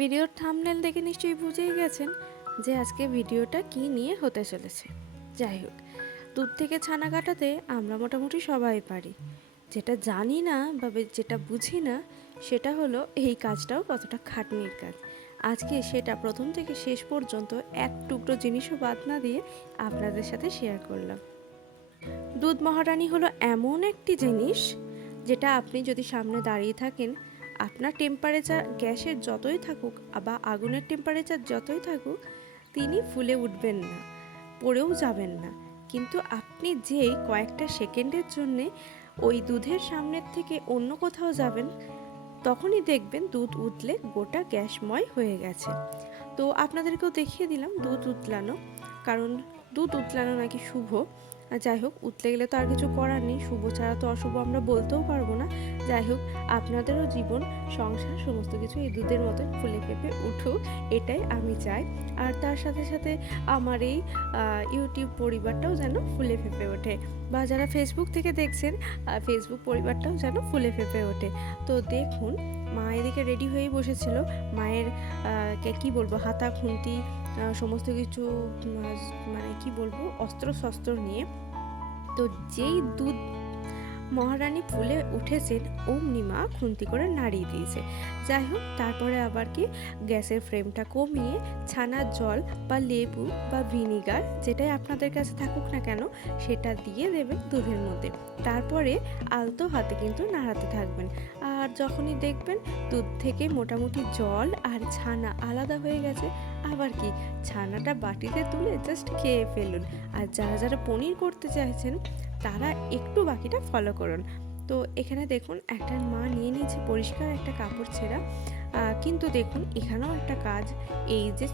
ভিডিওর থাম্বনেল দেখে নিশ্চয়ই বুঝেই গেছেন যে আজকে ভিডিওটা কী নিয়ে হতে চলেছে। যাই হোক, দুধ থেকে ছানা কাটাতে আমরা মোটামুটি সবাই পারি। যেটা জানি না বা যেটা বুঝি না সেটা হলো এই কাজটাও কতটা খাটনির কাজ। আজকে সেটা প্রথম থেকে শেষ পর্যন্ত এক টুকরো জিনিসও বাদ না দিয়ে আপনাদের সাথে শেয়ার করলাম। দুধ মহারানী হলো এমন একটি জিনিস যেটা আপনি যদি সামনে দাঁড়িয়ে থাকেন, আপনার টেম্পারেচার গ্যাসের যতই থাকুক বা আগুনের টেম্পারেচার যতই থাকুক, তিনি ফুলে উঠবেন না, পড়েও যাবেন না। কিন্তু আপনি যেই কয়েকটা সেকেন্ডের জন্যে ওই দুধের সামনের থেকে অন্য কোথাও যাবেন, তখনই দেখবেন দুধ উতলে গোটা গ্যাসময় হয়ে গেছে। তো আপনাদেরকেও দেখিয়ে দিলাম দুধ উতলানো, কারণ দুধ উতলানো নাকি শুভ। যাই হোক, উতলে গেলে তো আর কিছু করার নেই, শুভ ছাড়া তো অশুভ আমরা বলতেও পারবো না। যাই হোক, আপনাদেরও জীবন সংসার সমস্ত কিছু এই দুধের মতো ফুলে ফেঁপে উঠুক, এটাই আমি চাই। আর তার সাথে সাথে আমার এই ইউটিউব পরিবারটাও যেন ফুলে ফেঁপে ওঠে, বা যারা ফেসবুক থেকে দেখছেন ফেসবুক পরিবারটাও যেন ফুলে ফেঁপে ওঠে। তো দেখুন, মা এদিকে রেডি হয়েই বসেছিল। মায়ের কি বলবো, হাতা খুন্তি সমস্ত কিছু, মানে কি বলবো, অস্ত্র শস্ত্র নিয়ে। তো যেই দুধ মহারানী ফুলে উঠেছেন অমনি মা খুন্তি করে নাড়িয়ে দিয়েছে। যাই হোক, তারপরে আবার কি গ্যাসের ফ্লেমটা কমিয়ে ছানার জল বা লেবু বা ভিনিগার, যেটাই আপনাদের কাছে থাকুক না কেন, সেটা দিয়ে দেবেন দুধের মধ্যে। তারপরে আলতো হাতে কিন্তু নাড়াতে থাকবেন। আর যখনই দেখবেন দুধ থেকে মোটামুটি জল আর ছানা আলাদা হয়ে গেছে, আবার কি ছানাটা বাটিতে তুলে জাস্ট খেয়ে ফেলুন। আর যারা যারা পনির করতে চাইছেন তারা একটু বাকিটা ফলো করুন। তো এখানে দেখুন, একটা মা নিয়ে নিয়েছে পরিষ্কার একটা কাপড় ছেঁড়া। কিন্তু দেখুন এখানেও একটা কাজ, এই যে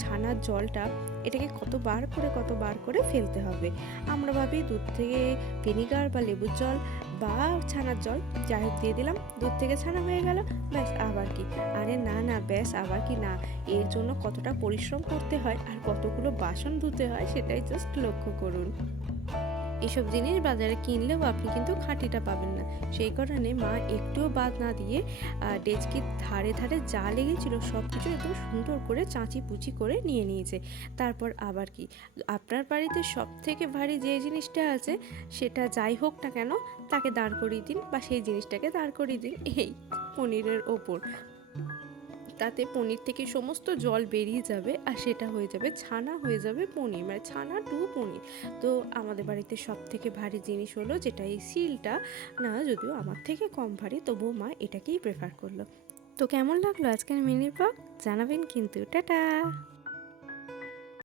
ছানার জলটা, এটাকে কতবার করে ফেলতে হবে। আমরা ভাবি দুধ থেকে ভিনিগার বা লেবুর জল বা ছানার জল যাই হোক দিয়ে দিলাম, দুধ থেকে ছানা হয়ে গেল, ব্যাস আবার কি। আরে না না, ব্যাস আবার কি না, এর জন্য কতটা পরিশ্রম করতে হয় আর কতগুলো বাসন ধুতে হয় সেটাই জাস্ট লক্ষ্য করুন। এসব জিনিস বাজারে কিনলেও আপনি কিন্তু খাঁটিটা পাবেন না। সেই কারণে মা একটুও বাদ না দিয়ে ডেচকির ধারে ধারে যা লেগেছিল সব কিছু একদম সুন্দর করে চাঁচি পুচি করে নিয়ে নিয়েছে। তারপর আবার কি, আপনার বাড়িতে সব থেকে ভারী যে জিনিসটা আছে সেটা যাই হোক না কেন তাকে দাঁড় করিয়ে দিন, বা সেই জিনিসটাকে দাঁড় করিয়ে দিন এই পনিরের ওপর। তাতে পনির থেকে সমস্ত জল বেরিয়ে যাবে আর সেটা হয়ে যাবে ছানা, হয়ে যাবে পনির, মানে ছানা টু পনির। তো আমাদের বাড়িতে সব থেকে ভারী জিনিস হলো যেটা এই সিলটা, না যদিও আমার থেকে কম ভারী, তবুও মা এটাকেই প্রেফার করলো। তো কেমন লাগলো আজকের মিনি ব্লগ জানাবেন কিন্তু। টাটা।